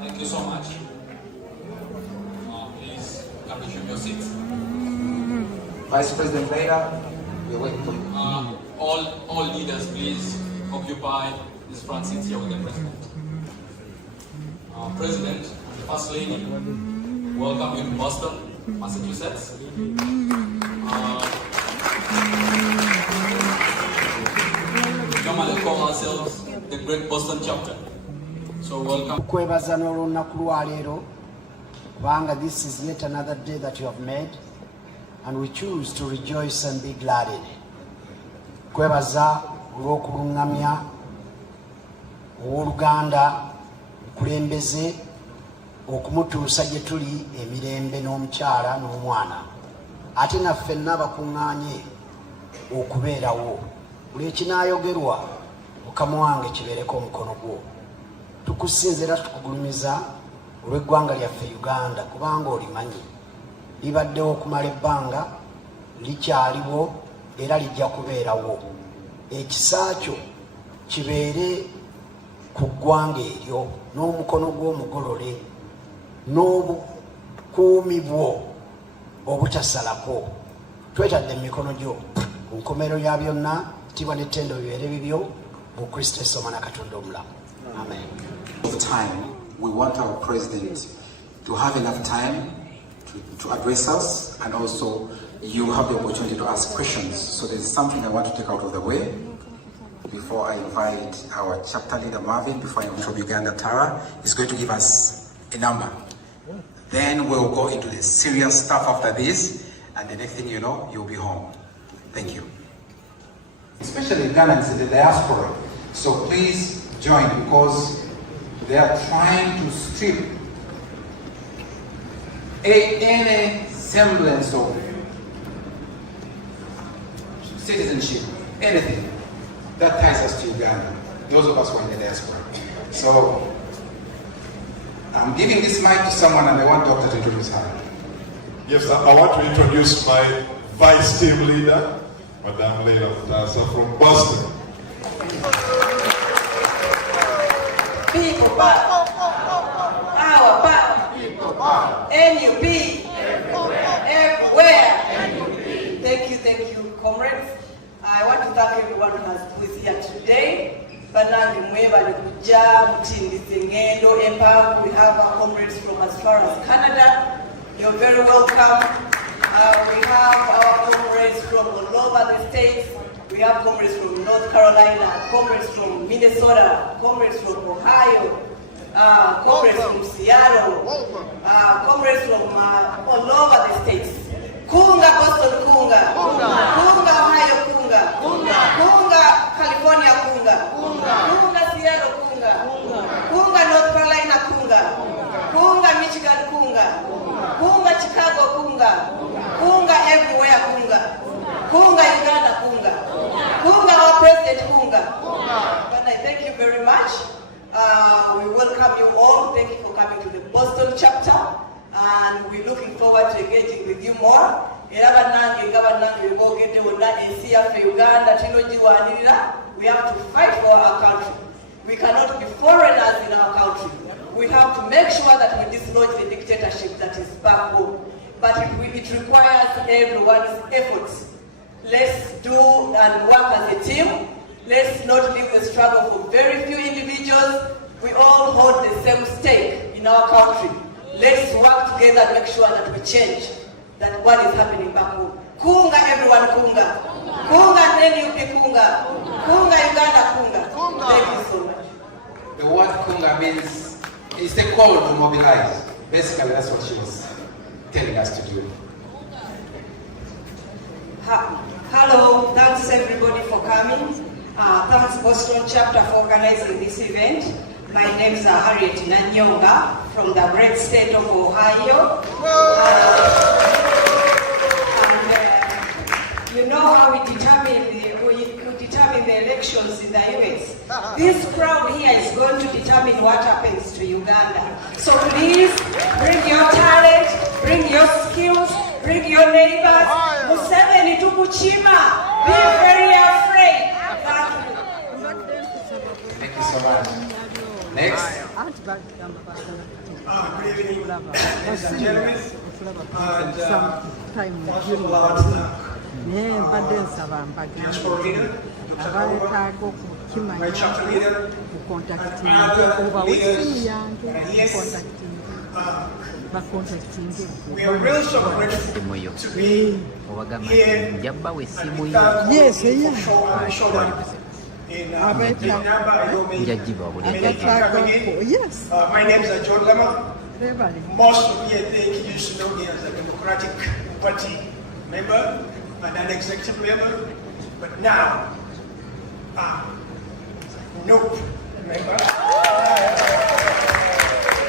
Thank you so much. Please come resume your seats. Vice President Leida, we're waiting for you. All leaders, please occupy this front seats here with the President. President and the First Lady, welcome you to Boston, Massachusetts. Normally call ourselves the Great Boston Chapter. So welcome. This is yet another day that you have made, and we choose to rejoice and be glad in it. Kwebaza olw'okulungamya owooluganda okulembeze okumutuusa gye tuli emirembe n'omukyala n'omwana, ate naffe n'abakuŋŋaanye okubeerawo. Buli ekinaayogerwa Mukama wange kibeereko omukono gwo. Tukusinza era tukugulumiza olw'eggwanga lyaffe Uganda, kubanga olimanyi libaddewo okumala ebbanga, likyaliwo era lijja kubeerawo. Ekisa kyo kibeere ku ggwanga eryo n'omukono gw'omugolole n'obukuumi bwo obutasalako. Twetadde emikono gyo ku nkomerero ya byonna, tibwa n'ettendo bibeere bibyo mu Kristo Yesu Omwana Katonda omulamu. Amen. Of time, we want our president to have enough time to address us, and also you have the opportunity to ask questions. So there's something I want to take out of the way before I invite our chapter leader Marvin, before I invite from Uganda Tara. He's going to give us a number. Then we'll go into the serious stuff after this, and the next thing you know, you'll be home. Thank you. Especially Ugandans in the diaspora. So please join, because they are trying to strip any semblance of citizenship, anything that ties us to Uganda, those of us who are in the diaspora. So I'm giving this mic to someone, and I want Doctor to introduce her. Yes, I want to introduce my vice team leader, Madame Leila Mutasa from Boston. People power, our power, NUP, everywhere. Thank you, comrades. I want to thank everyone who is here today. We have our comrades from as far as Canada. You're very welcome. We have our comrades from all over the states. We have comrades from North Carolina, comrades from Minnesota, comrades from Ohio, comrades from Seattle, comrades from all over the states. Kunga, Boston, Kunga. Kunga, Ohio, Kunga. Kunga, California, Kunga. Kunga, Seattle, Kunga. Kunga, North Carolina, Kunga. Kunga, Michigan, Kunga. Kunga, Chicago, Kunga. Kunga, everywhere, Kunga. Kunga, Uganda, Kunga. Kunga, our President, Kunga. But I thank you very much. We welcome you Boston chapter, and we're looking forward to engaging with you more. We have to fight for our country. We cannot be foreigners in our country. We have to make sure that we dislodge the dictatorship that is back home. But it requires everyone's efforts. Let's do and work as a team. Let's not leave the struggle for very few individuals. We all hold the same stake in our country. Let's work together and make sure that we change that what is happening back home. Kunga everyone, kunga. Kunga NUP, kunga. Kunga Uganda, kunga. Thank you so much. The word kunga means, it's a call to mobilize. Basically, that's what she was telling us to do. Hello, thanks everybody for coming. Thanks Boston chapter for organizing this event. My name is Harriet Nanyonga from the great state of Ohio. You know how we determine the elections in the US. This crowd here is going to determine what happens to Uganda. So please bring your talent, bring your skills, bring your neighbors. Museveni tukuchima. Be very afraid. Thank you so much. Next. Good evening, ladies and gentlemen. Diaspora leader, my chapter leader, we are really so grateful to be here Yes. My name is John Lama. Most of you, I think, used to know me as a Democratic Party member and an executive member, but now NUP member.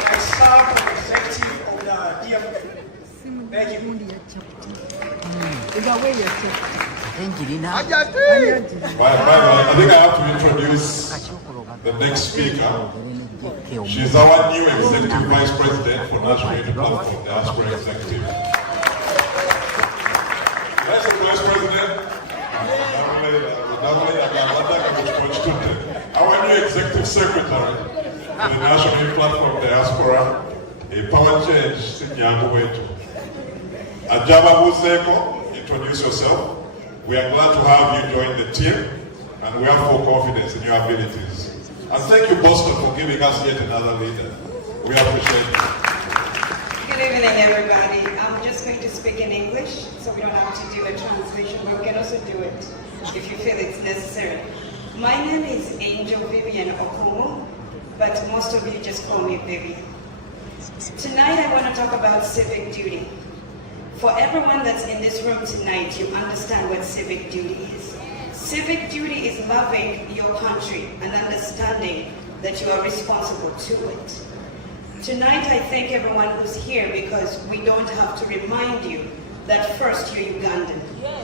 I serve as executive of the Diaspora. Thank you. I think I have to introduce the next speaker. She's our new Executive Vice President for National Unity Platform, Diaspora Executive. That's the Vice President. Our new Executive Secretary for the National Unity Platform, Diaspora, a power change, Sinyango Wetu. Ajaba Huseko, introduce yourself. We are glad to have you join the team, and we have full confidence in your abilities. And thank you, Boston, for giving us yet another leader. We appreciate it. Good evening, everybody. I'm just going to speak in English, so we don't have to do a translation, but we can also do it if you feel it's necessary. My name is Angel Vivian Okumu, but most of you just call me Vivian. Tonight, I want to talk about civic duty. For everyone that's in this room tonight, you understand what civic duty is. Civic duty is loving your country and understanding that you are responsible to it. Tonight, I thank everyone who's here because we don't have to remind you that first you're Ugandan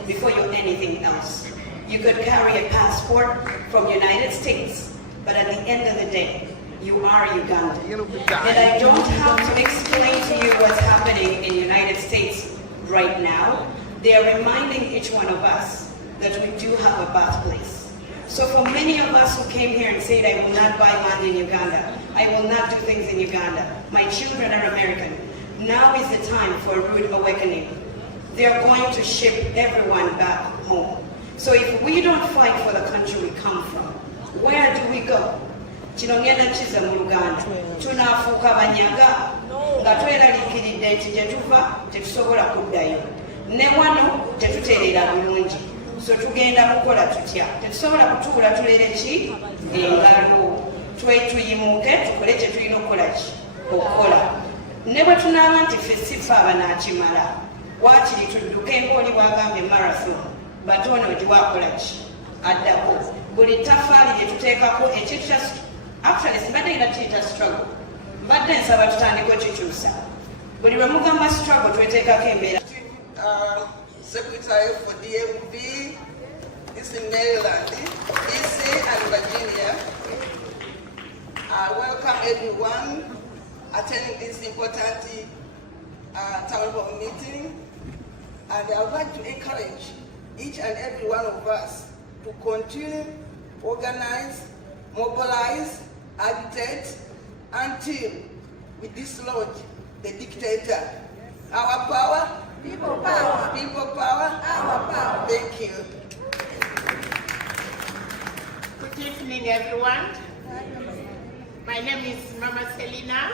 before you're anything else. You could carry a passport from the United States, but at the end of the day, you are Ugandan. And I don't have to explain to you what's happening in the United States right now. They are reminding each one of us that we do have a birthplace. So for many of us who came here and said, I will not buy land in Uganda, I will not do things in Uganda, my children are American, now is the time for a rude awakening. They are going to ship everyone back home. So if we don't fight for the country we come from, where do we go? Chinongena chiza mu Uganda, tunafuuka banyaga, nga tweralikiride nti gye tuva tetusobola kuddayo. Ne wano tetuteerera bulungi. So tugenda kukola tutya? Tetusobola kutuula tulere ki? Engalo. Tuyimuke tukole kye tulina okukola ki? Okukola. Ne bwe tunaaba nti ffe si ffe abanaakimala, waakiri tudduke ng'oli bw'agambye marathon, batono giwakola ki? Addako. Buli ttafaali lye tuteekako ekyo actually simbadde ngenda tuyita struggle. Mbadde nsaba tutandika okikyusa. Buli lwe mugamba struggle tweteekako embeera. Secretary for DMV is in Maryland, DC and Virginia. I welcome everyone attending this important town hall meeting. And I would like to encourage each and every one of us to continue, organize, mobilize, agitate, until we dislodge the dictator. Our power, people power, people power, our power. Thank you. Good evening, everyone. My name is Mama Selina.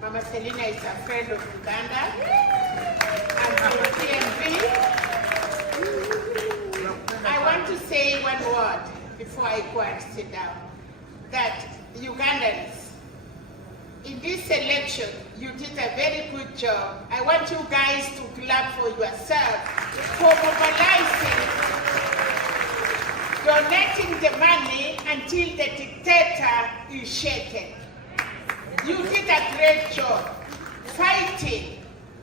Mama Selina is a friend of Uganda. I'm from TNP. I want to say one word before I go and sit down. That Ugandans, in this election, you did a very good job. I want you guys to clap for yourself for mobilizing, donating the money until the dictator is shaken. You did a great job fighting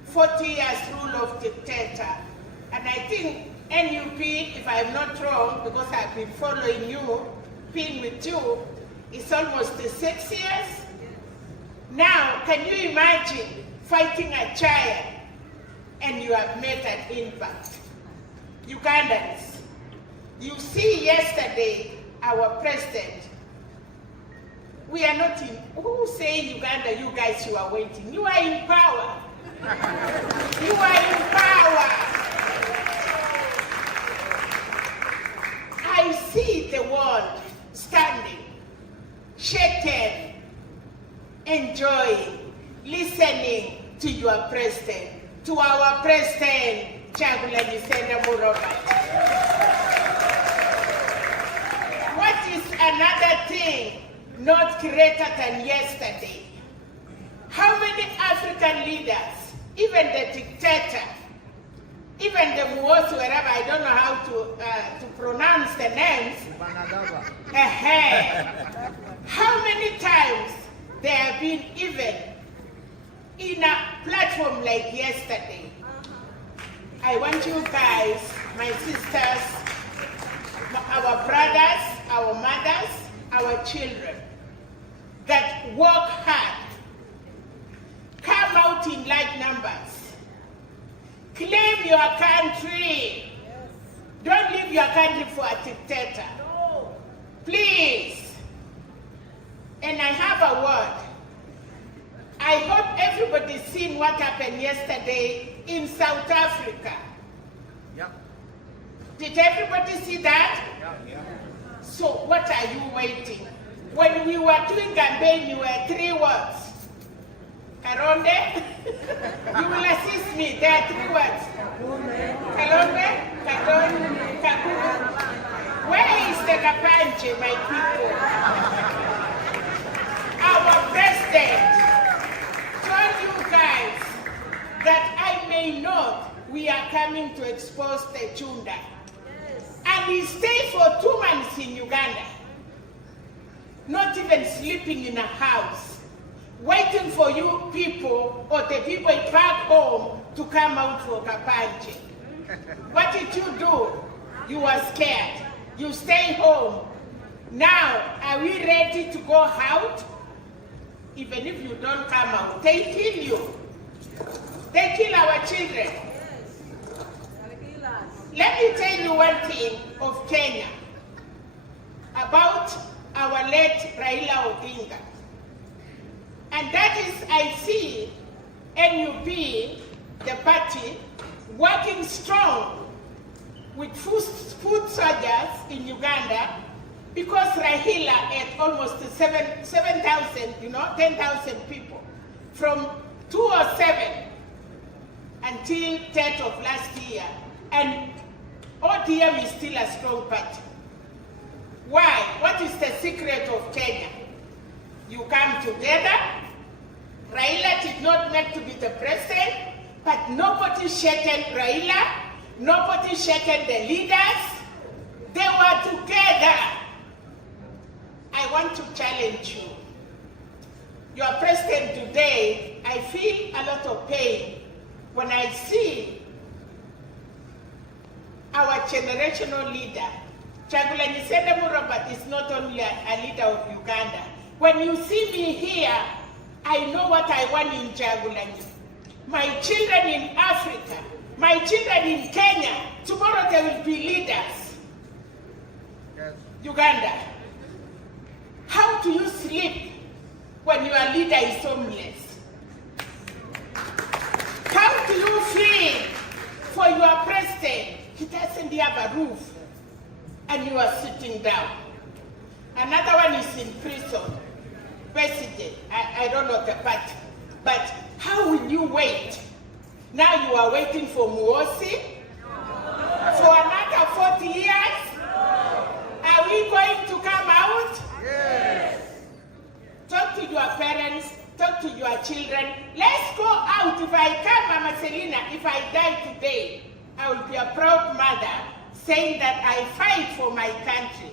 40 years rule of dictator. And I think NUP, if I'm not wrong, because I've been following you, being with you, it's almost 6 years. Now, can you imagine fighting a giant and you have made an impact? Ugandans, you see yesterday our president, we are not in, who say Uganda, you guys, you are waiting. You are in power. You are in power. I see the world standing, shaken, enjoying, listening to your president, to our president, Kyagulanyi Ssentamu. What is another thing not greater than yesterday? How many African leaders, even the dictator, even the Muosu, wherever, I don't know how to pronounce the names. How many times they have been even in a platform like yesterday? I want you guys, my sisters, our brothers, our mothers, our children, that work hard, come out in large numbers. Claim your country. Don't leave your country for a dictator. No. Please. And I have a word. I hope everybody's seen what happened yesterday in South Africa. Yeah. Did everybody see that? Yeah. So what are you waiting? When we were doing campaign, you were 3 words. Karonde, you will assist me. There are 3 words. Kalonde, Kadon, Kakuru. Where is the Kapanje, my people? Our president told you guys that I may not, we are coming to expose the Chunda. And he stayed for 2 months in Uganda, not even sleeping in a house, waiting for you people or the people back home to come out for Kapanje. What did you do? You were scared. You stay home. Now, are we ready to go out? Even if you don't come out, they kill you. They kill our children. Let me tell you one thing of Kenya about our late Raila Odinga. And that is, I see NUP, the party, working strong with food soldiers in Uganda, because Raila had almost 7,000, 10,000 people from 2007 until 10th of last year. And ODM is still a strong party. Why? What is the secret of Kenya? You come together. Raila did not make to be the president, but nobody shaken Raila, nobody shaken the leaders. They were together. I want to challenge you. Your president today, I feel a lot of pain when I see our generational leader. Kyagulanyi Ssentamu is not only a leader of Uganda. When you see me here, I know what I want in Jagulanyi. My children in Africa, my children in Kenya, tomorrow they will be leaders. Yes. Uganda, how do you sleep when your leader is homeless? How do you feel for your president? He doesn't have a roof and you are sitting down. Another one is in prison. President, I don't know the party, but how will you wait? Now you are waiting for Muosi for another 40 years? Are we going to come out? Yes. Talk to your parents, talk to your children. Let's go out. If I come, Mama Selina, if I die today, I will be a proud mother saying that I fight for my country.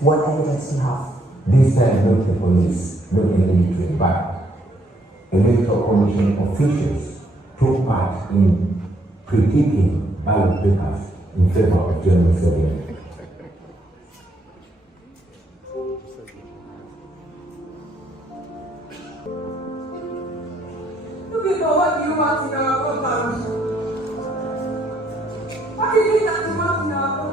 What evidence do you have? This time not the police, not the military, but electoral commission officials took part in critiquing ballot papers in favor of General Assembly. Look at what you want in our compound. What is it that you want in our compound?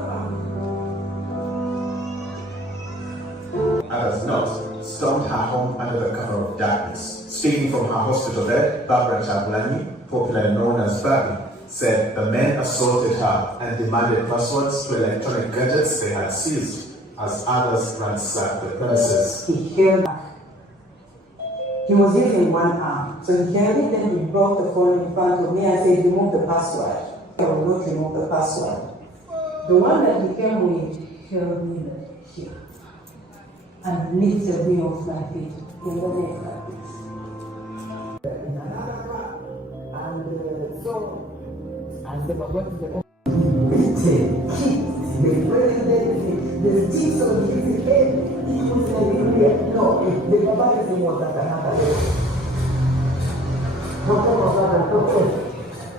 Others not, stormed her home under the cover of darkness. Speaking from her hospital bed, Barbara Chagulanyi, popularly known as Babi, said the men assaulted her and demanded passwords to electronic gadgets they had seized as others ransacked the premises. He held back. He was using one arm. So he held it, then he brought the phone in front of me and said, remove the password. I will not remove the password. The one that he came with held me here and lifted me off my feet in the neck like this. And they were going to the the teeth on his head, he was like, no, the barbarism was at another level.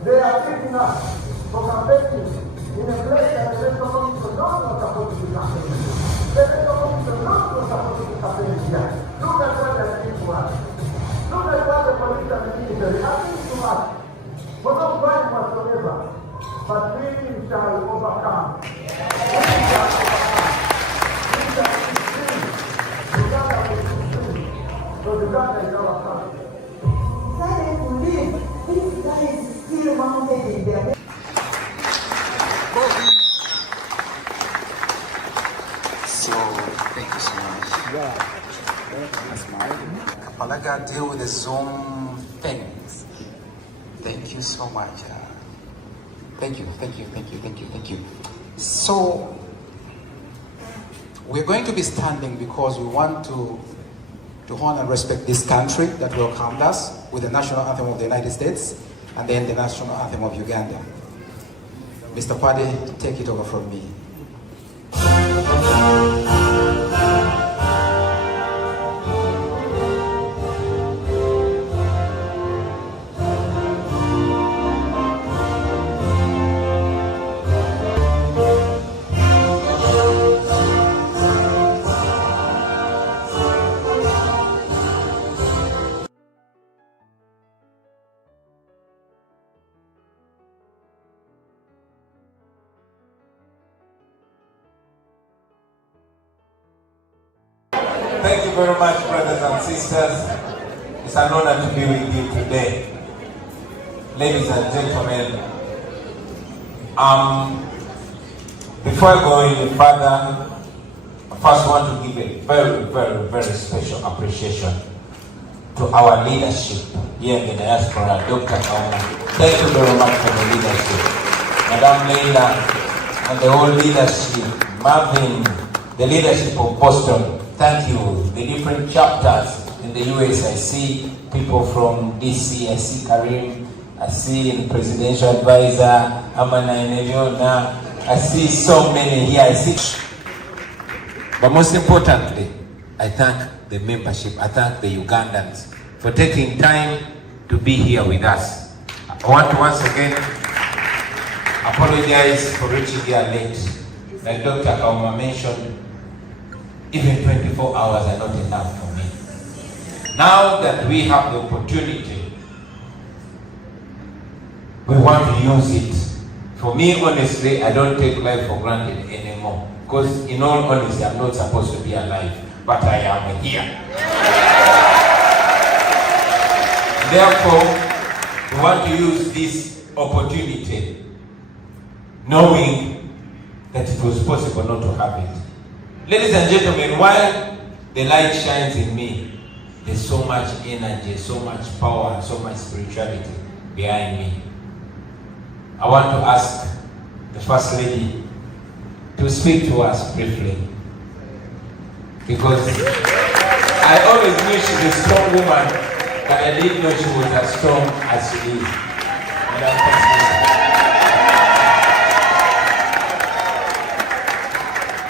They are taking us for campaigning in a place that the electoral commission not supposed to be campaigning. The electoral commission not supposed to be campaigning here. Look at what they're doing to us. Look at what the police and the military are doing to us. We're not crying whatsoever, but we shall overcome. We shall succeed. Uganda will succeed. So Uganda is our country. Silent will live. These guys still mounted in their bed. So, thank you so much. That's mine. Kapalaga, deal with the Zoom things. Thank you so much. Thank you. So, we're going to be standing because we want to honor and respect this country that welcomed us with the national anthem of the United States and then the national anthem of Uganda. Mr. Pade, take it over from me. Thank you very much, brothers and sisters. It's an honor to be with you today. Ladies and gentlemen, before I go any further, I first want to give a very special appreciation to our leadership here in the diaspora, Dr. Kauna. Thank you very much for the leadership. Madam Leila and the whole leadership, Marvin, the leadership of Boston. Thank you. The different chapters in the US, I see people from DC, I see Karim, I see the presidential advisor, Amana Ineviona, I see so many here, I see. But most importantly, I thank the membership, I thank the Ugandans for taking time to be here with us. I want to once again apologize for reaching here late. Like Dr. Kauma mentioned, even 24 hours are not enough for me. Now that we have the opportunity, we want to use it. For me, honestly, I don't take life for granted anymore. Because in all honesty, I'm not supposed to be alive, but I am here. Therefore, we want to use this opportunity, knowing that it was possible not to have it. Ladies and gentlemen, while the light shines in me, there's so much energy, so much power, and so much spirituality behind me. I want to ask the First Lady to speak to us briefly, because I always knew she's a strong woman, but I didn't know she was as strong as she is.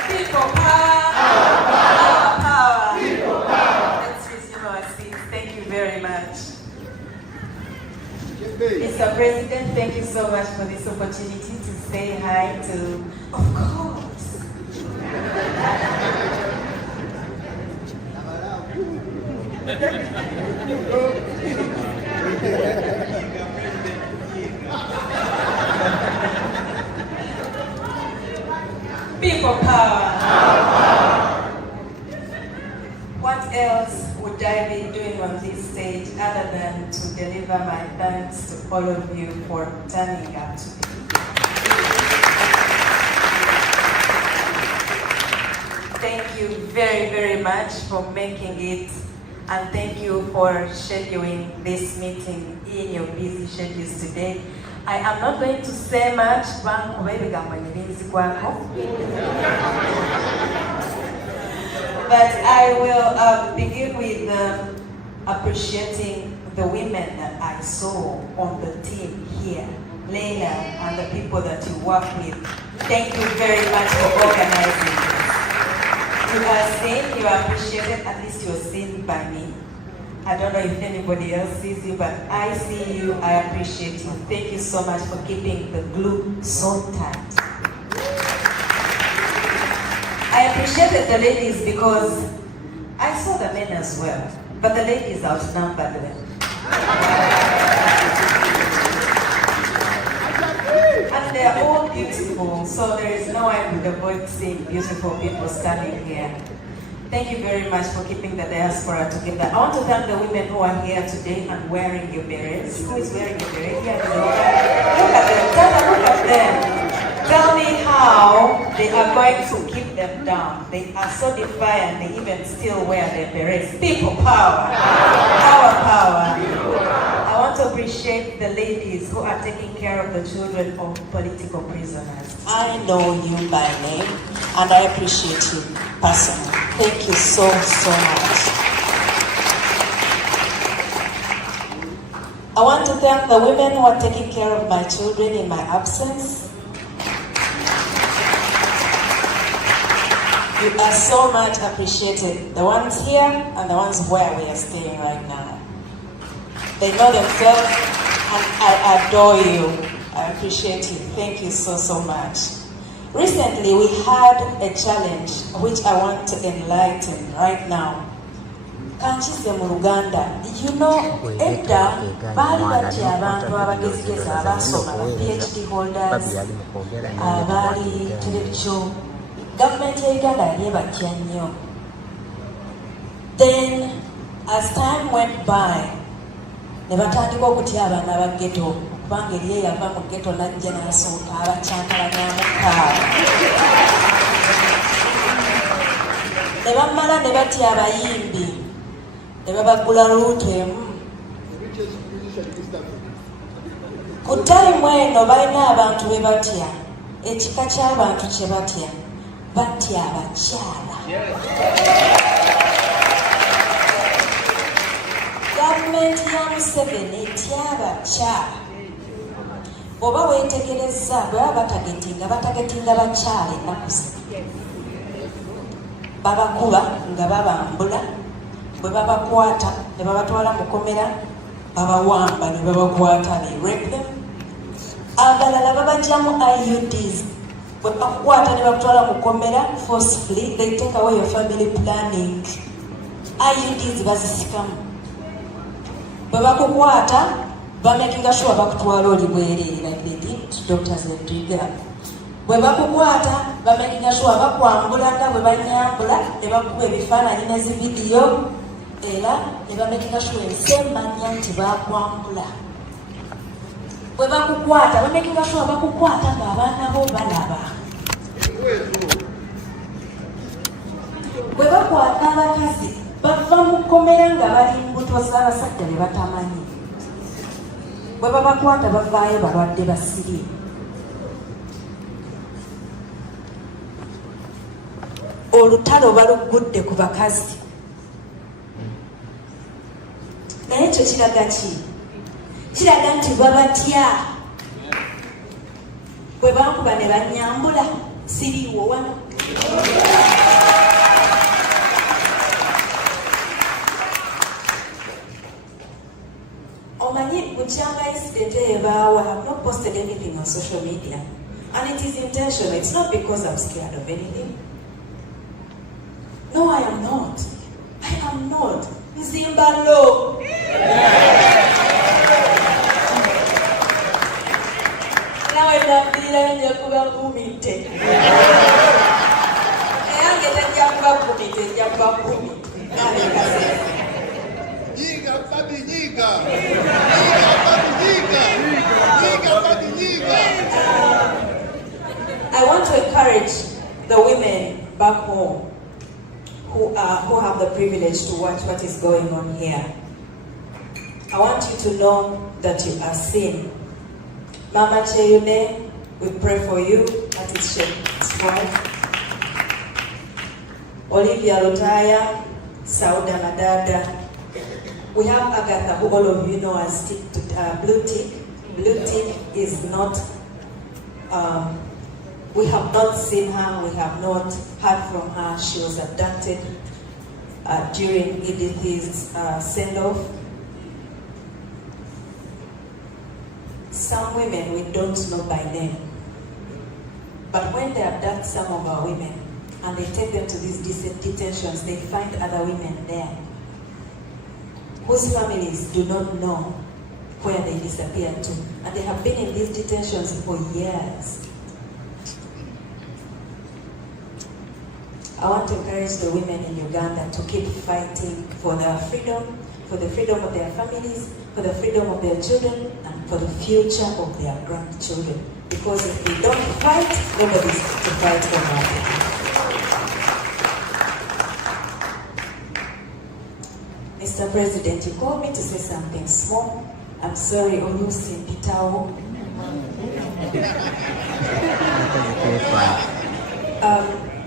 People power. Let's resume our seats. Thank you very much. Mr. President, thank you so much for this opportunity to say hi to, of course. People power. What else would I be doing on this stage other than to deliver my thanks to all of you for turning up today? Thank you very, very much for making it, and thank you for scheduling this meeting in your busy schedules today. I am not going to say much, but I will begin with appreciating the women that I saw on the team here, Leila and the people that you work with. Thank you very much for organizing this. You are seen, you are appreciated, at least you are seen by me. I don't know if anybody else sees you, but I see you, I appreciate you. Thank you so much for keeping the glue so tight. I appreciated the ladies because I saw the men as well, but the ladies outnumbered them. And they are all beautiful, so there is no way I could avoid seeing beautiful people standing here. Thank you very much for keeping the diaspora together. I want to thank the women who are here today and wearing your berets. Who is wearing your beret here? Look at them. Look at them. Tell me how they are going to keep them down. They are so defiant, they even still wear their berets. People power. Power. I want to appreciate the ladies who are taking care of the children of political prisoners. I know you by name, and I appreciate you personally. Thank you so much. I want to thank the women who are taking care of my children in my absence. You are so much appreciated. The ones here and the ones where we are staying right now. They know themselves and I adore you. I appreciate you. Thank you so much. Recently we had a challenge which I want to enlighten right now. Kanchise mu Luganda, you know, edda bali bati abantu abagezigeza abasoma PhD holders, abali television. Government Uganda yali batya nnyo. Then as time went by, ne batandika okutya abaana ba ghetto. Kubanga eriye yava mu ghetto najja n'asooka abakyankalanyamukaaga. Ne bammala ne batya abayimbi, ne babagula luutu emu. Ku tayimu eno balina abantu be batya, ekika ky'abantu kye batya, batya abakyala. Gavumenti ya Museveni etya abakyala. Oba weetegereza bwe baba batagetinga bakyala ennaku zino. Babakuba nga babambula, bwe babakwata ne babatwala mu kkomera, babawamba ne babakwata ne rape them. Abalala babajjamu IUDs. Bwe bakukwata ne bakutwala mu kkomera forcefully, they take away your family planning. IUDs bazisikamu. Bwe bakukwata bamakinga sure bakutwala oli bwereere like they did to Dr. Zendriga. Bwe bakukwata bamakinga sure bakwambula nga bwe banyambula ne bakuba ebifaananyi ne zividiyo era ne bamakinga sure ensemanya nti bakwambula. Bwe bakukwata bamakinga sure bakukwata ng'abaana bo balaba. Bwe bakwata abakazi bava mu kkomera nga bali mbuto z'abasajja be batamanyi. Bwe babakwata bavaayo balwadde basiri. Olutalo balugudde ku bakazi. Naye ekyo kiraga ki? Kiraga nti babatya. Bwe bankuba ne banyambula siriiwo wano. Omanyi bukyanga incident ebaawo, I have not posted anything on social media. And it is intentional. It's not because I'm scared of anything. No, I am not. I am not. Zimbalo. Nawe nambira nja kuba kumite. Eyange tajja kuba kumite, nja kuba kumite. Yiga, papi, yiga. I want to encourage the women back home who have the privilege to watch what is going on here. I want you to know that you are seen. Mama Cheyune, we pray for you. That is Sheikh's wife. Olivia Lotaya, Sauda Madada. We have Agatha, who all of you know as Blue Tick. Blue Tick is not, we have not seen her, we have not heard from her. She was abducted during Edith's send-off. Some women we don't know by name. But when they abduct some of our women and they take them to these detentions, they find other women there whose families do not know where they disappeared to. And they have been in these detentions for years. I want to encourage the women in Uganda to keep fighting for their freedom, for the freedom of their families, for the freedom of their children, and for the future of their grandchildren. Because if we don't fight, nobody's to fight for us. Mr. President, you called me to say something small. I'm sorry, Olusi Pitao.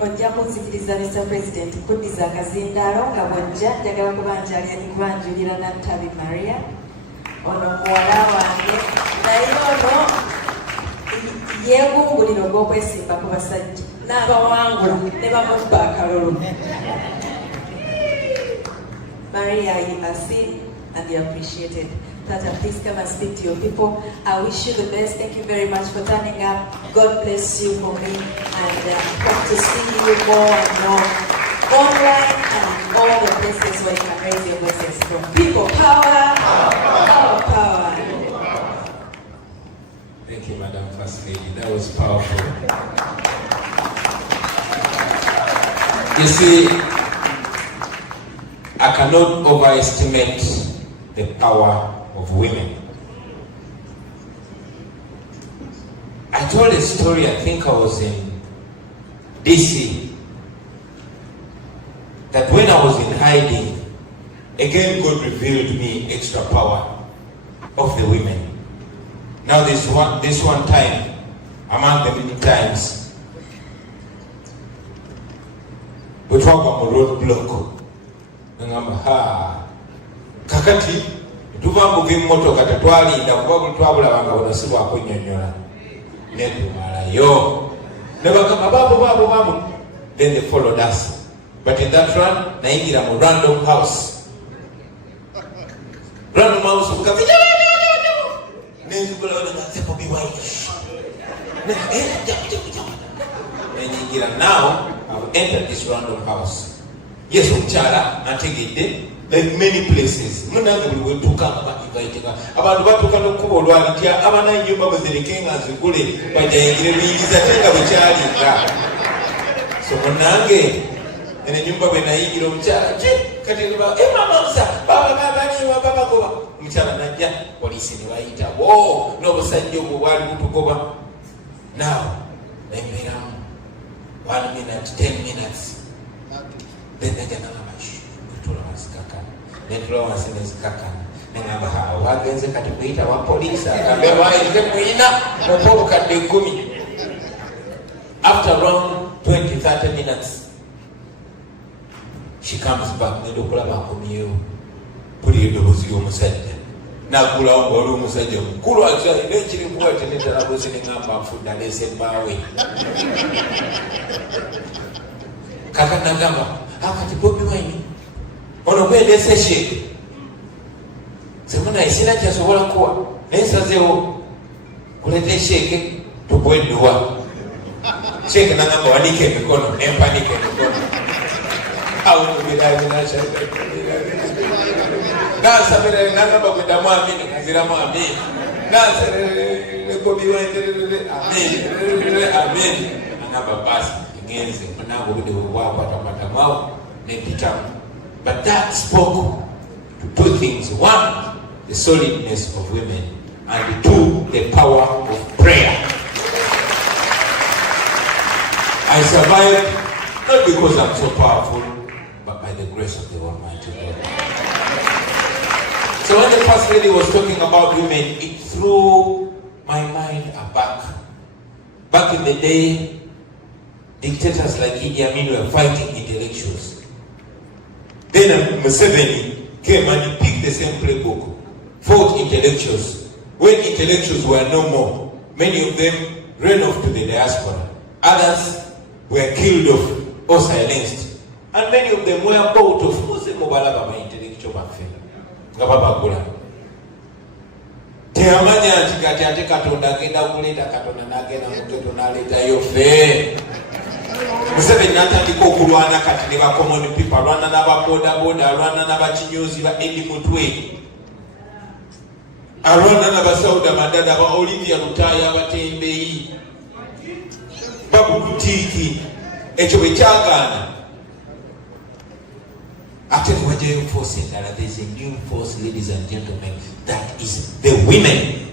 Ojja kunzikiriza Mr. President kuddiza akazindaalo nga bw'ojja njagala kubanjulira Nattabi Maria ono muwala wange naye ono yeegungulira ogw'okwesimba ku basajja n'abawangula ne bamubba akalulu. Maria, you are seen and you are appreciated. Tata, please come and speak to your people. I wish you the best. Thank you very much for turning up. God bless you for me, and hope to see you more and more online and all the places where you can raise your voices from. People power, power, power. Thank you, Madam First Lady. That was powerful. You see, I cannot overestimate the power of women. I told a story, I think I was in DC, that when I was in hiding, again God revealed me extra power of the women. Now this one time, among the many times, we talk about roadblock. Kakati tuva muvi mmotoka tetwalinda kuba twabulabanga buno si bwakunnyonnyola netumalayo nebagamba baabo. Then they followed us, but in that run nayingira mu random house run mouse of coffee. Then you go out and say, Bobi Wine. And now, I've entered this random house. Yes, Uchara, and take it. Like many places, Munanga will to come inviting about what to come to Kubo, Amana, you remember the king as you put it, but is a thing of a child. So Munanga, and then you go when I eat on child, cutting about Emma, Baba, Michala Nadia, police in Waita. Whoa, no, send you one to go. Now, let me now 1 minute, 10 minutes. Then they can then flowers in his kaka. Then I waggins a catapulta, one police, and there was the winner, no poke at the gumi. After around 20-30 minutes, she comes back, and look about you. Put you to Muslim Musad. Now, Kula or Musajum. Kula actually eventually worked in it. I was sitting up for food that they said, Bawi. Kaka Nagama, how can you put me Wine? On a way, they say shake. So when I see that just one core, then says they will let they shake it to point the one. Shake another one, he came to corner, and panic in the corner. How will we die in that shelter? That's a very number with the one minute, as it among me. That's a Bobi Wine, Amen. Another pass against it. Now we will walk out of but that spoke to two things. One, the solidness of women, and two, the power of prayer. I survived not because I'm so powerful, but by the grace of the Almighty God. So when the First Lady was talking about women, it threw my mind back. Back in the day, dictators like Idi Amin were fighting intellectuals. Then Museveni came and he picked the same playbook, fought intellectuals. When intellectuals were no more, many of them ran off to the diaspora. Others were killed off or silenced. And many of them were bought off. Who's the Mobalaba by intellectual backfield? Gababagula. Teamanya Tikati Katonda Genda Kuleta Katona Nagena Mutonaleta Yofe. Museveni natandika okulwana kati ne ba common people alwana n'ababodaboda alwana n'abakinyuzi ba Edi Mutwe alwana n'abasauda madada ba Olivia Lutaya abatembeyi babulutiki ekyo bwe kyagaana ate ne wajjayo force endala. There is a new force, ladies and gentlemen, that is the women.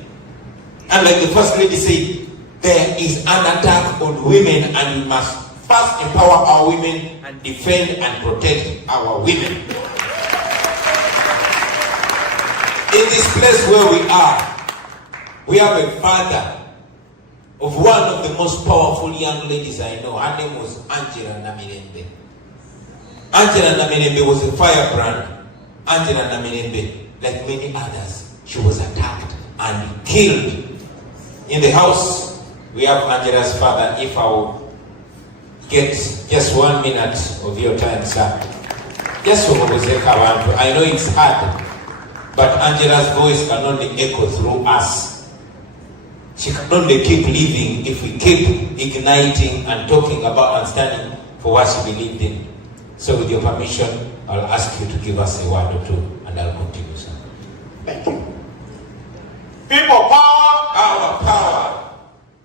And like the First Lady said, there is an attack on women and we must first empower our women and defend and protect our women. In this place where we have a father of one of the most powerful young ladies I know. Her name was Angela Namirembe. Angela Namirembe was a firebrand. Angela Namirembe, like many others, she was attacked and killed. In the house, we have Angela's father. If I will get just 1 minute of your time, sir. Just so I know it's hard, but Angela's voice can only echo through us. She can only keep living if we keep igniting and talking about and standing for what she believed in. So with your permission, I'll ask you to give us a word or two, and I'll continue, sir. Thank you. People power. Our power.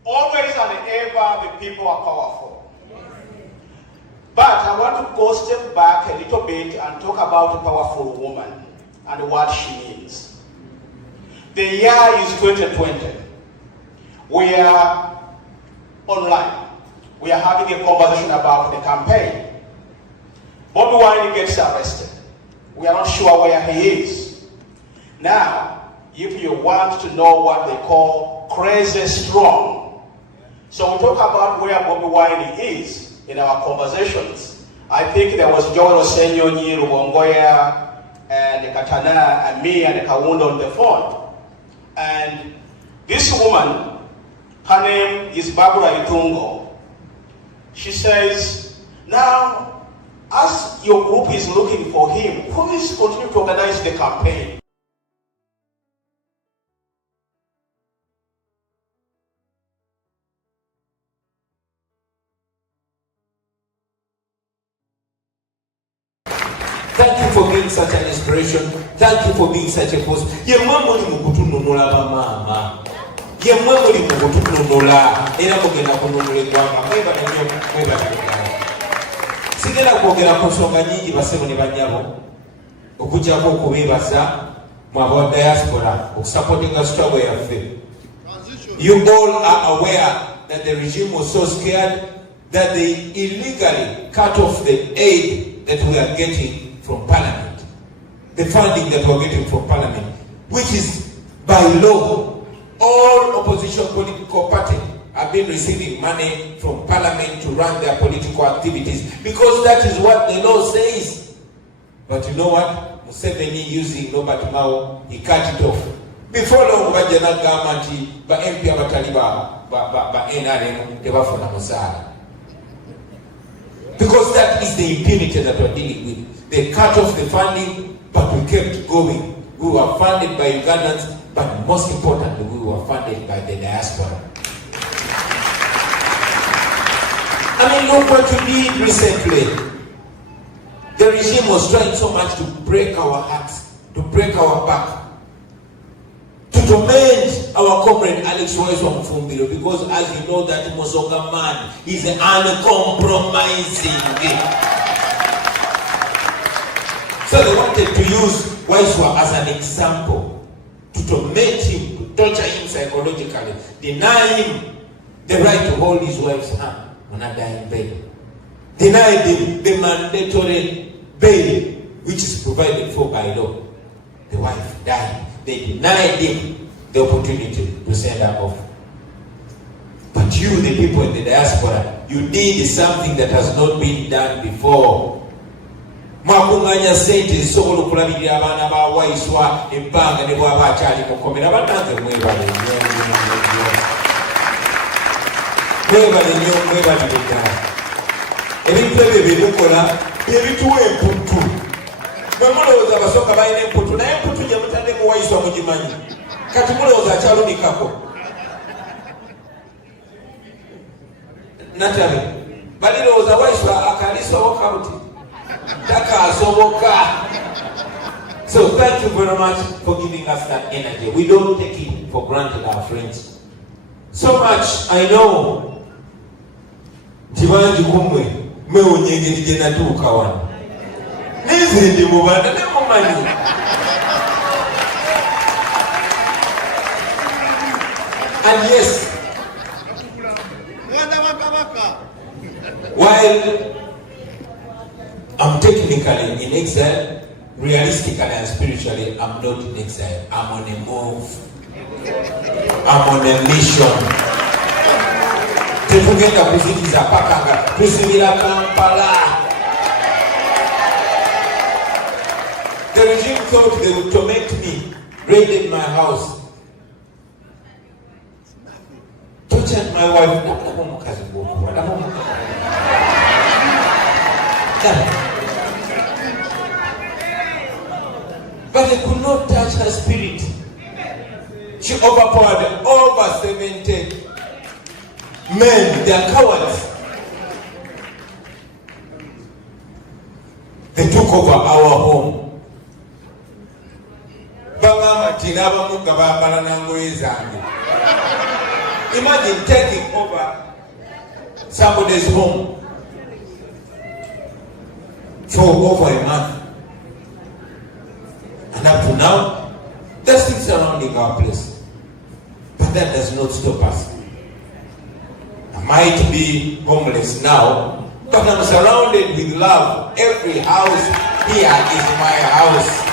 Always and ever the people are powerful. But I want to go step back a little bit and talk about a powerful woman and what she means. The year is 2020. We are online. We are having a conversation about the campaign. Bobi Wine gets arrested. We are not sure where he is. Now, if you want to know what they call crazy strong, so we talk about where Bobi Wine is in our conversations. I think there was Joel Osenyonyi, Rubongoya, and Katana, and me, and Kawundo on the phone. And this woman, her name is Barbara Itungo. She says, now, as your group is looking for him, please continue to organize the campaign. been such an inspiration. Thank you for being such a force. Ye mwamuli mukutununula bamama. Ye mwamuli mukutununula. Era mugenda kununula eggwanga. Mwebale nnyo, mwebale nnyo. Sigenda kwogera ku nsonga nyingi basebo ne bannyabo. Okuggyako okubeebaza mu aba diaspora okusupportinga struggle yaffe. You all are aware that the regime was so scared that they illegally cut off the aid that we are getting from Parliament, the funding that we are getting from Parliament, which is by law. All opposition political parties have been receiving money from Parliament to run their political activities because that is what the law says. But you know what? Museveni using Robert Mao, he cut it off. Before long, Bajana Gamati, ba MP abatali ba NRM, tebafuna musala. Because that is the impunity that we're dealing with. They cut off the funding, but we kept going. We were funded by Ugandans, but most importantly, we were funded by the diaspora. I mean, look what you did recently. The regime was trying so much to break our hearts, to break our back, to torment our comrade Alex Waiso Mfumbiro, because as you know that Mosoga man is uncompromising. So they wanted to use Waiswa as an example, to torment him, to torture him psychologically, deny him the right to hold his wife's hand on a dying bed, denied him the mandatory bail which is provided for by law. The wife died. They denied him the opportunity to send her off. But you, the people in the diaspora, you did something that has not been done before. Mwakunganya sente zisobola okulabirira abaana ba Waiswa ebbanga ne bw'aba akyali mukomera. Bannange mwebale nnyo, mwebale ddala. Ebintu ebyo bye mukola bye bituwa emputtu. Mwe mulowooza abasooka balina emputtu, naye emputtu gye mutadde mu Waiswa mugimanyi. Kati mulowooza akyalumikako. Natabe balirowooza Waiswa akalisoboka buti. So thank you very much for giving us that energy. We don't take it for granted, our friends. So much I know. Jibanji kumwe meonyengeri gye natuuka wano. N'ezindi mubanda ne mumanyi. And yes, while I'm technically in exile, realistically and spiritually, I'm not in exile. I'm on a move. I'm on a mission. Tetugenda kuzikiriza pakanga tusibira Kampala. The regime thought they would torment me, raided my house, tortured my wife. But they could not touch her spirit. She overpowered over 70 men. They are cowards. They took over our home. Imagine taking over somebody's home for over a month. And up to now, they're still surrounding our place. But that does not stop us. I might be homeless now, but I'm surrounded with love. Every house here is my house.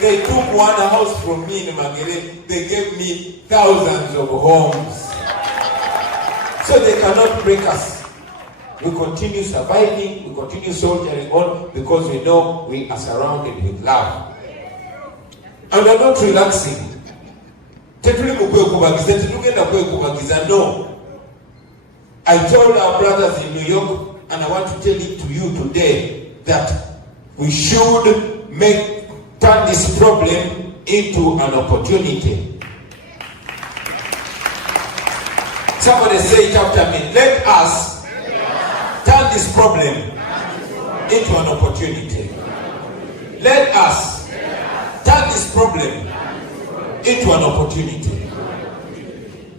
They took one house from me in Magere. They gave me thousands of homes. So they cannot break us. We continue surviving, we continue soldiering on because we know we are surrounded with love. And we are not relaxing. No. I told our brothers in New York, and I want to tell it to you today, that we should turn this problem into an opportunity. Somebody say it after me. Let us turn this problem into an opportunity. Let us turn this problem into an opportunity.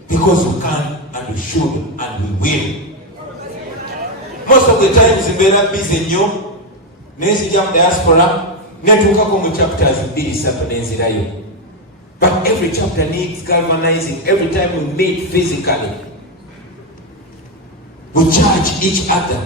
Because we can and we should and we will. Most of the times we are busy new. Nesi jam diaspora. Netuka kumu chapters bidi sapanenzirayo. But every chapter needs galvanizing. Every time we meet physically, we charge each other.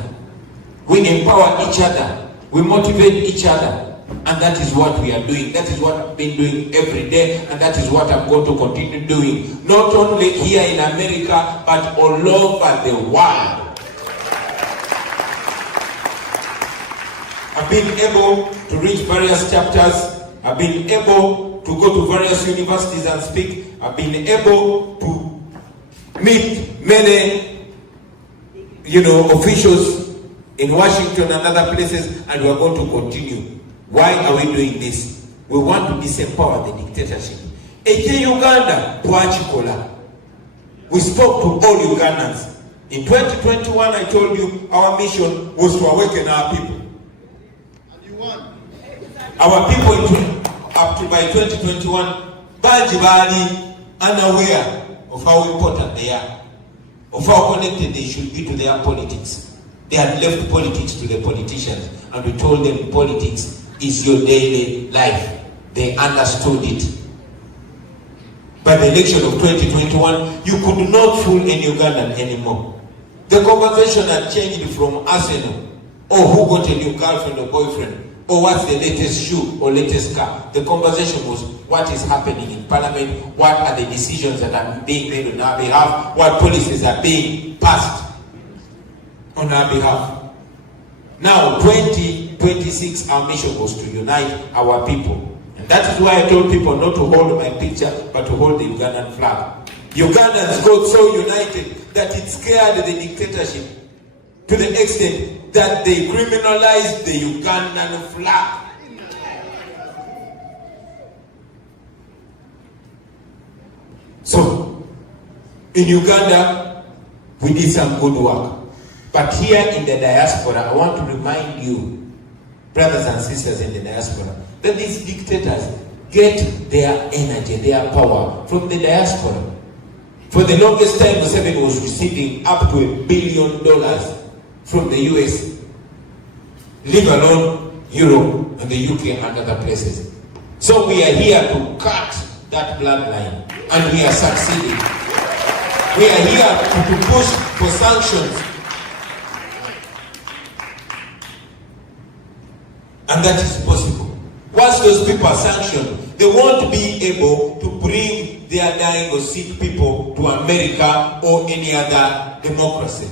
We empower each other. We motivate each other. And that is what we are doing. That is what I've been doing every day. And that is what I'm going to continue doing. Not only here in America, but all over the world. I've been able to reach various chapters. I've been able to go to various universities and speak. I've been able to meet many, officials in Washington and other places, and we're going to continue. Why are we doing this? We want to disempower the dictatorship. In Uganda, we spoke to all Ugandans. In 2021, I told you our mission was to awaken our people. And you won. Our people up to by 2021, Bajibali unaware of how important they are, of how connected they should be to their politics. They had left politics to the politicians, and we told them politics is your daily life. They understood it. By the election of 2021, you could not fool any Ugandan anymore. The conversation had changed from Arsenal, or who got a new girlfriend or boyfriend, or what's the latest shoe or latest car. The conversation was what is happening in Parliament, what are the decisions that are being made on our behalf, what policies are being passed on our behalf. Now, 2026, our mission was to unite our people. And that is why I told people not to hold my picture, but to hold the Ugandan flag. Ugandans got so united that it scared the dictatorship to the extent that they criminalized the Ugandan flag. So, in Uganda, we did some good work. But here in the diaspora, I want to remind you, brothers and sisters in the diaspora, that these dictators get their energy, their power from the diaspora. For the longest time, Museveni was receiving up to $1 billion from the US, leave alone Europe and the UK and other places. So we are here to cut that bloodline, and we are succeeding. We are here to push for sanctions. And that is possible. Once those people are sanctioned, they won't be able to bring their dying or sick people to America or any other democracy.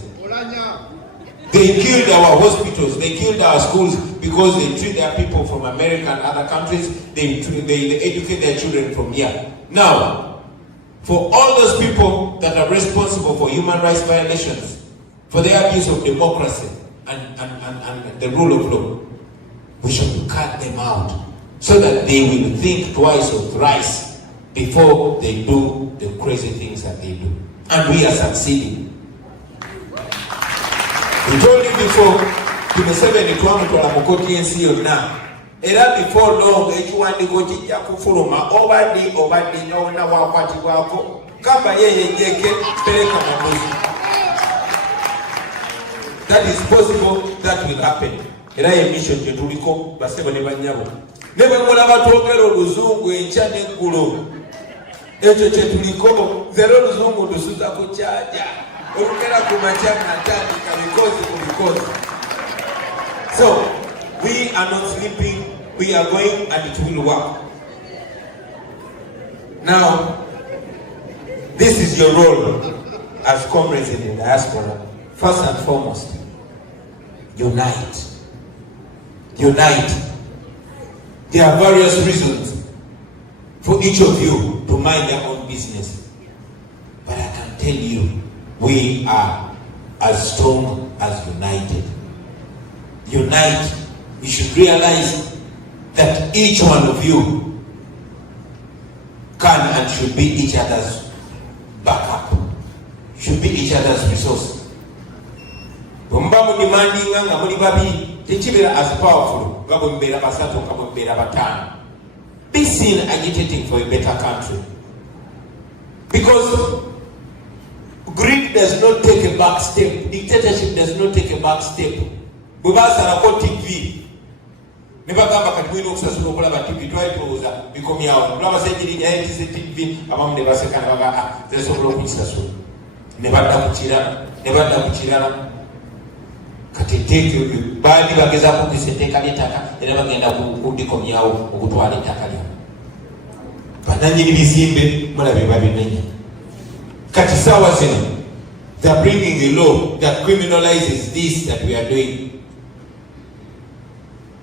They killed our hospitals, they killed our schools because they treat their people from America and other countries, they educate their children from here. Now, for all those people that are responsible for human rights violations, for the abuse of democracy and the rule of law, we should cut them out so that they will think twice or thrice before they do the crazy things that they do. And we are succeeding. We told you before, Museveni twamutwala mu kkooti y'ensi yonna. Era before long, ekiwandiiko kijja kufuluma obadde n'owonna waakwatibwako. Gamba yeyejjeke tereka mabuzi. That is possible, that will happen. Era ye mission gye tuliko basebo ne bannyabo. Ne bwe mulaba twogera oluzungu enkya n'eggulo. Ekyo kye tuliko, zero oluzungu lusuza ku kyaja. Olugera ku makya natandika because. So, we are not sleeping, we are going, and it will work. Now, this is your role as comrades in the diaspora. First and foremost, unite. Unite. There are various reasons for each of you to mind their own business. But I can tell you, we are as strong as united. Unite. You should realize that each one of you can and should be each other's backup. Should be each other's resource. Bumba mu demanding nga muli babiri Tekibeera as powerful, Gabumbeera Basato, Kabumbeera Batano. Be seen agitating for a better country. Because greed does not take a back step. Dictatorship does not take a back step. Bwebasala TV. Nebagamba kati mulina okusasula okulaba TV twalituuza bikomyawo. Olaba sejiri yayitize TV abamu ne basekana baga tesobola okugisasula. Ne badda ku kirala. Kati etteeka baali bagezaako okukisa etteeka ly'ettaka era bagenda kudikomyawo okutwala ettaka lyo. Bannannyini bizimbe mulabe babimenya. Kati saawa zino they are bringing a law that criminalizes this that we are doing.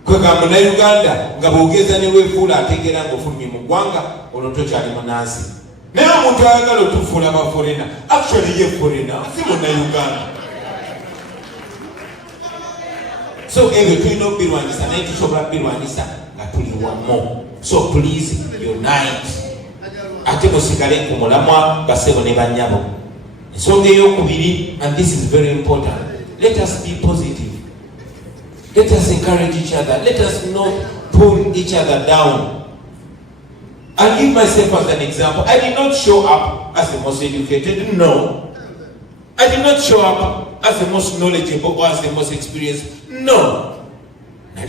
Kwegamba Uganda nga bwogeza ne weefuula ategeera ng'ofulumye mu ggwanga olwo tokyali munaansi. Naye omuntu ayagala otufuula abaforena actually ye forena si Munnayuganda. So ebyo tulina okubirwanyisa naye tusobola kubirwanyisa nga tuli wamu. So please unite. Ate musigale ku mulamwa basebo ne bannyabo. Ensonga ey'okubiri, and this is very important, let us be positive. Let us encourage each other. Let us not pull each other down. I'll give myself as an example. I did not show up as the most educated. No. I did not show up as the most knowledgeable or as the most experienced. No. But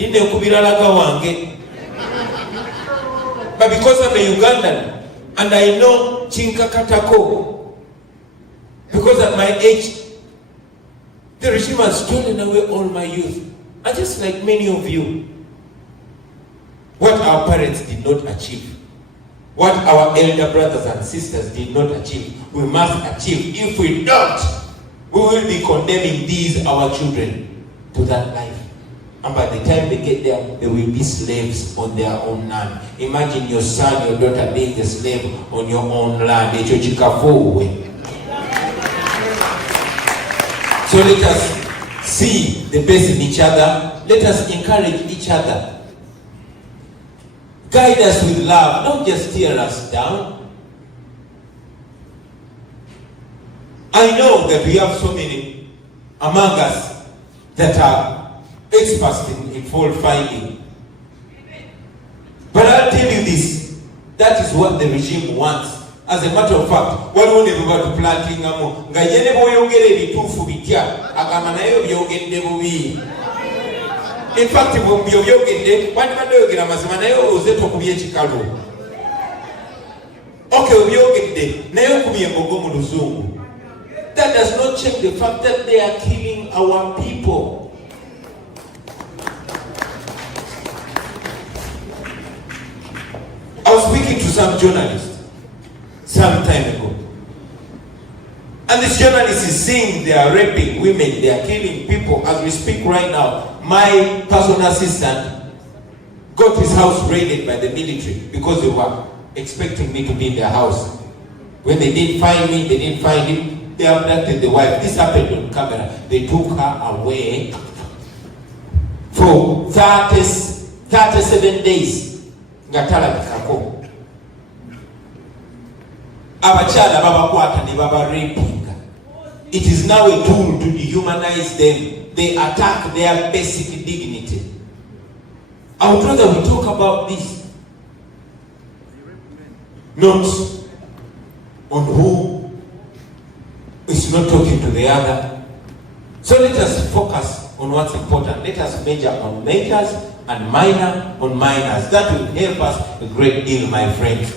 because I'm a Ugandan and I know Chinkakatako, because at my age, the regime has stolen away all my youth. And just like many of you, what our parents did not achieve, what our elder brothers and sisters did not achieve, we must achieve. If we don't, we will be condemning these, our children, to that life. And by the time they get there, they will be slaves on their own land. Imagine your son, your daughter being a slave on your own land. So let us see the best in each other. Let us encourage each other. Guide us with love, don't just tear us down. I know that we have so many among us that are experts in fault finding. But I'll tell you this, that is what the regime wants. As a matter of fact, waliwo ne bwe plantingamu nga ye ne bw'oyogera ebituufu bitya agamba naye byogedde bubi. In fact, byogedde wandibadde oyogera mazima naye oze tokubye ekikalu. Okay, byogedde naye okubye embogo mu luzungu. That does not change the fact that they are killing our people. I was speaking to some journalists some time ago. And this journalist is saying they are raping women, they are killing people. As we speak right now, my personal assistant got his house raided by the military because they were expecting me to be in their house. When they didn't find me, they didn't find him, they abducted the wife. This happened on camera. They took her away for 37 days. Abakyala babakwata ne babarapinga. It is now a tool to dehumanize them. They attack their basic dignity. I would rather we talk about this, not on who is not talking to the other. So let us focus on what's important. Let us major on majors and minor on minors. That will help us a great deal, my friends.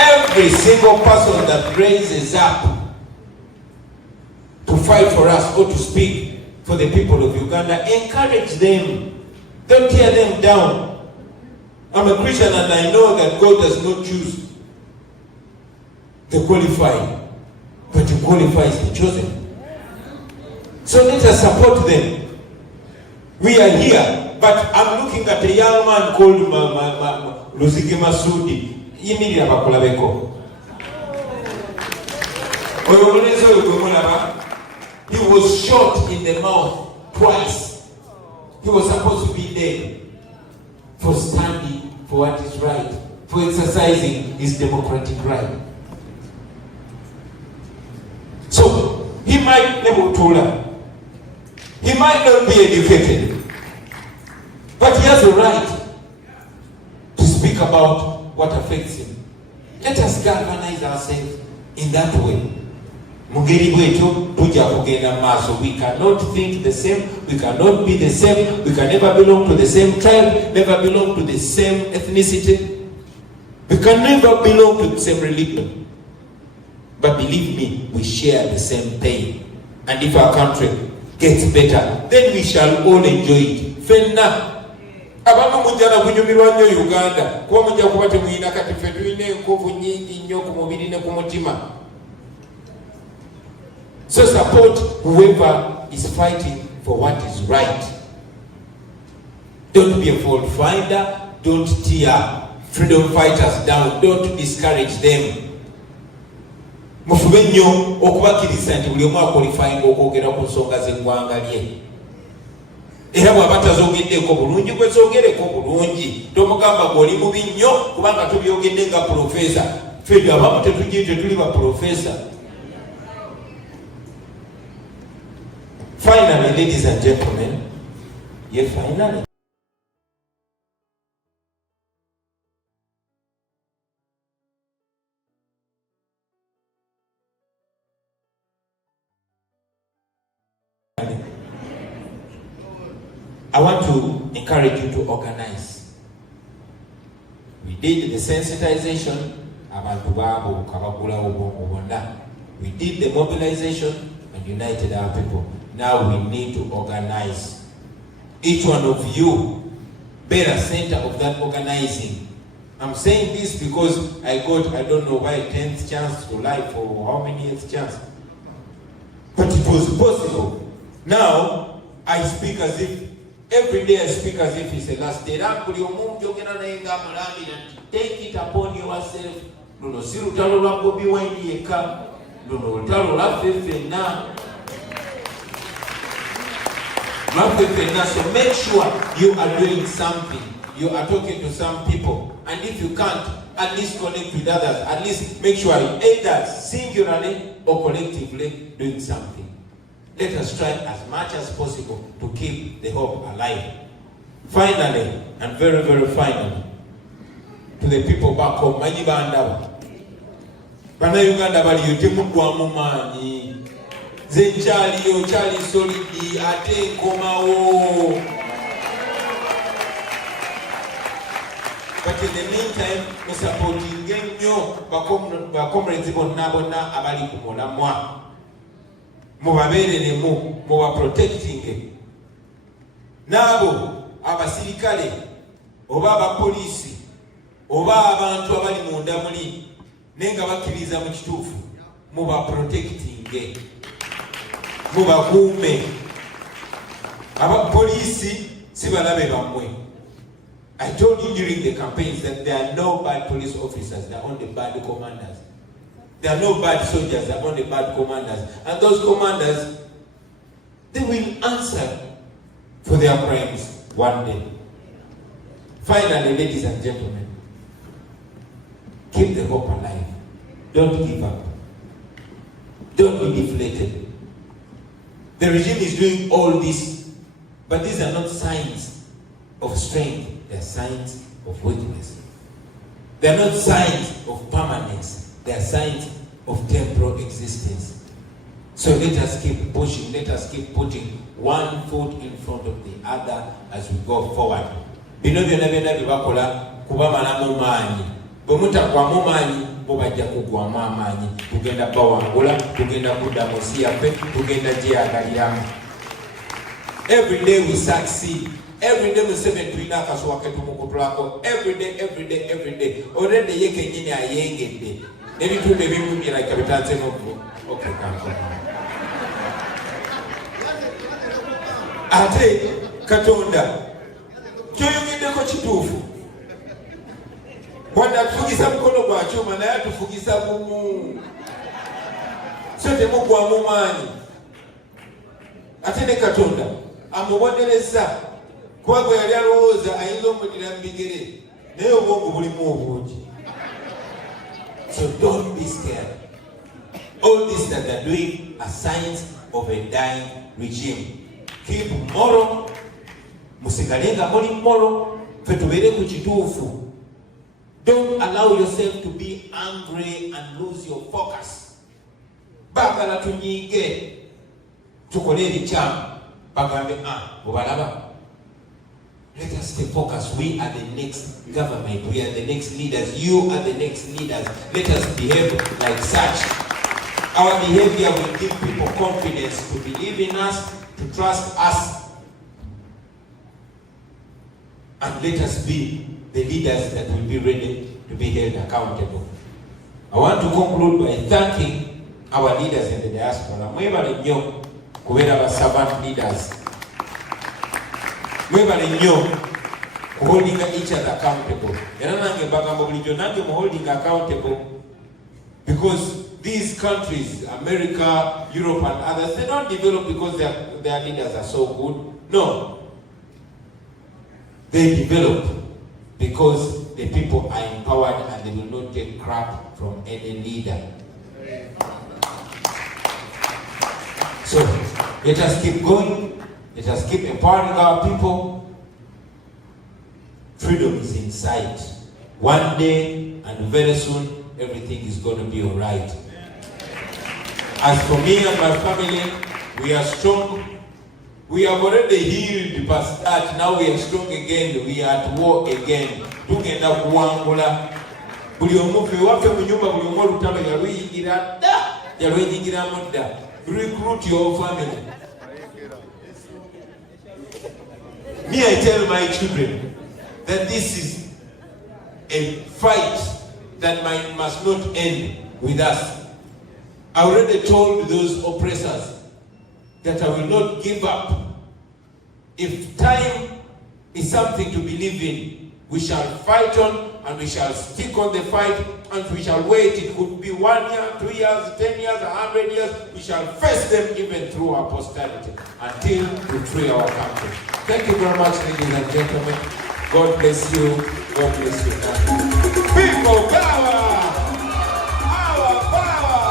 Every single person that raises up to fight for us or to speak for the people of Uganda, encourage them. Don't tear them down. I'm a Christian and I know that God does not choose the qualified, but He qualifies the chosen. So let us support them. We are here, but I'm looking at a young man called Luzigi Masudi. He was shot in the mouth twice. He was supposed to be dead for standing for what is right, for exercising his democratic right. So he might never told her. He He might not be educated, but he has a right to speak about what affects him. Let us galvanize ourselves in that way. Mugeri bwetu tuja kugenda maso. We cannot think the same, we cannot be the same, we can never belong to the same tribe, never belong to the same ethnicity, we can never belong to the same religion. But believe me, we share the same pain. And if our country gets better, then we shall all enjoy it. Fenna abamu mujana kunyumirwa nnyo Uganda kuba mujja kuba temuyina kati ffe tulina enkovu nyingi nnyo ku mubiri ne ku mutima. So support whoever is fighting for what is right. Don't be a fault finder. Don't tear freedom fighters down. Don't discourage them. Mufube nnyo okubakiriza nti buli omu akwalifyinga okwogera ku nsonga z'eggwanga lye. Era bw'aba tazogeddeko bulungi gwe zoogereko bulungi. Tomugamba gw'oli mubi nnyo kubanga tubyogedde nga profesa. Ffe abamu tetuli ba profesa. Finally, ladies and gentlemen, finally. I want to encourage you to organize. We did the sensitization, we did the mobilization and united our people. Now we need to organize. Each one of you bear a center of that organizing. I'm saying this because I got, I don't know why, 10th chance to life or how many 8th chance. But it was possible. Now I speak as if, every day I speak as if it's the last day. Take it upon yourself. No, si lutalo lwa Bobi Wine yeka. No, lutalo lwa fefena. So make sure you are doing something. You are talking to some people. And if you can't, at least connect with others. At least make sure you either singularly or collectively doing something. Let us try as much as possible to keep the hope alive. Finally, and very, very finally, to the people back home, Bana Uganda bali yote mugwamu manyi. Zenchali chali solidi ate komawo. But in the meantime, we supporting nnyo bakomrezi bonna abali ku mulamwa. Mubabeerere muba protecting. Nabo abasirikale oba abapoliisi oba abantu abali munda muli nenga bakkiriza mu kituufu muba protecting. Mubakuume. Abapoliisi si balabe bammwe. I told you during the campaigns that there are no bad police officers, there are only bad commanders. There are no bad soldiers, there are only bad commanders. And those commanders, they will answer for their crimes one day. Finally, ladies and gentlemen, keep the hope alive. Don't give up. Don't be deflated. The regime is doing all this, but these are not signs of strength. They are signs of weakness. They are not signs of permanence. They are signs of temporal existence. So let us keep pushing. Let us keep putting one foot in front of the other as we go forward. Bino byonna byonna bye bakola kubamalamu maanyi. Bwe mutagwamu maanyi bo bajja kugwamu amaanyi. Tugenda bawangula, tugenda kudda mu nsi yaffe, tugenda gyeyagaliramu. Every day we succeed. Every day we say tulina akasuwa ketumukutulako. Every day. Already ye kenyini ayengedde. N'ebitundu ebimu birabika bitanzemu obwo. Okay, ate Katonda kyoyogeddeko kituufu. Bwana atufugisa mukono gwa kyuma naye atufugisa bumu. So temugwamu maanyi. Ate ne Katonda amubonereza kuba gwe yali alowooza ayinza omudira mu bigere naye obwongo bulimu obungi. So don't be scared. All this that they're doing are signs of a dying regime. keep moral, musigalenga muli moral, fetubere ku kituufu. Don't allow yourself to be angry and lose your focus. Bagala tunyige, tukole ebikyama, bagambe obalaba. Let us stay focused. We are the next government. We are the next leaders. You are the next leaders. Let us behave like such. Our behavior will give people confidence to believe in us, to trust us. And let us be the leaders that will be ready to be held accountable. I want to conclude by thanking our leaders in the diaspora. Mwebale nnyo kubeera ba servant leaders. Mwebale nnyo holding each other accountable. Era nange mbagamba bulijjo nange mu holding accountable, because these countries, America, Europe and others, they don't develop because their leaders are so good. No. They develop because the people are empowered and they will not take crap from any leader. So let us keep going. Let us keep empowering our people. Freedom is in sight. One day and very soon, everything is going to be all right. As for me and my family, we are strong. We have already healed past that. Now we are strong again. We are at war again. Tugenda kuwangula. Buli omufi waffe mu nyumba buli omu olutalo yaluyingira dda. Yaluyingiramu dda. Recruit your family. Me, I tell my children that this is a fight that must not end with us. I already told those oppressors that I will not give up. If time is something to believe in, we shall fight on and we shall stick on the fight and we shall wait. It could be 1 year, 2 years, 10 years, 100 years. We shall face them even through our posterity until we free our country. Thank you very much, ladies and gentlemen. God bless you. God bless you. People power! Our power!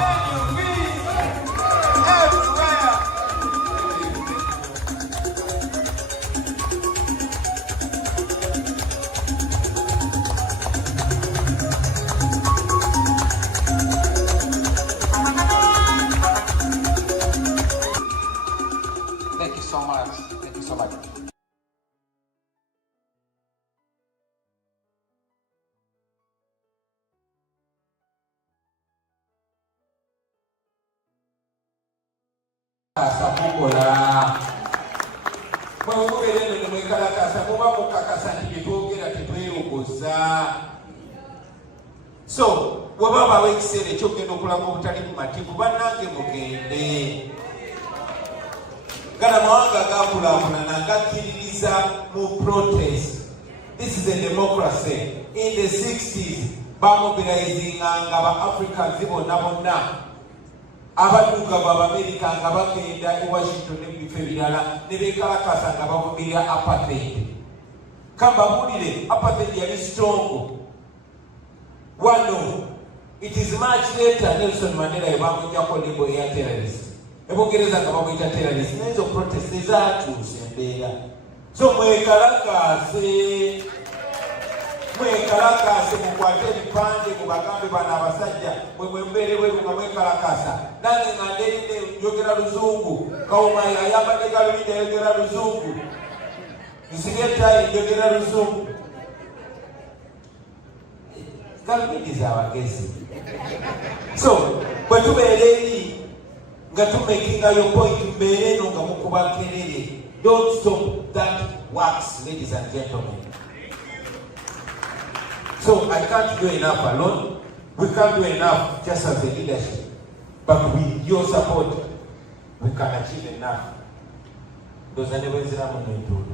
NUP everywhere! Thank you so much. Thank you so much. Samukola mwewubereno nemwekalakasa muba mukakasa nti byetwogera tetweyogoza. So bwebabaawo ekiseera ekyokugenda okulaga obutali bumativu bannange mugende. Gana mawanga gakulaakulana gakkiririza mu protest. This is a democracy. In the 60s bamobilizinganga ba Africans bonna abaduka b'Amerika nga bagenda e Washington n'ebifo ebirala ne beekalakasa nga bavumirira apartheid. Kambabulire apartheid yali strong. Wano it is much later Nelson Mandela yebamujjako lebo eya terrorist. Ebongereza nga bamuyita terrorist. Nezo protest ezaatuuse embeera. So mwekalakase mukwate ebipande mubagambe bano abasajja mwembeere bweru nga mwekalakasa. Nange nga nderinde njogera luzungu. Kawuma ayambadde galubindi ayogera luzungu. Nsibye ttayi njogera luzungu. Galubindi z'abagezi. So bwe tubeera eri nga tumakinga yo point mbeera eno nga mukuba nkerere. Don't stop that works, ladies and gentlemen. So I can't do enough alone. We can't do enough just as a leadership. But with your support, we can achieve enough. Those are the ways that I'm going to do.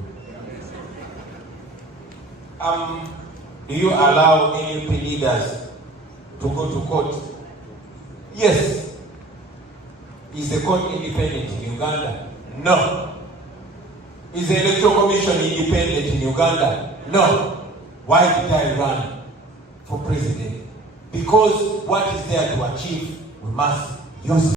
Do you allow NUP leaders to go to court? Yes. Is the court independent in Uganda? No. Is the Electoral Commission independent in Uganda? No. Why did I run for president? Because what is there to achieve, we must use it.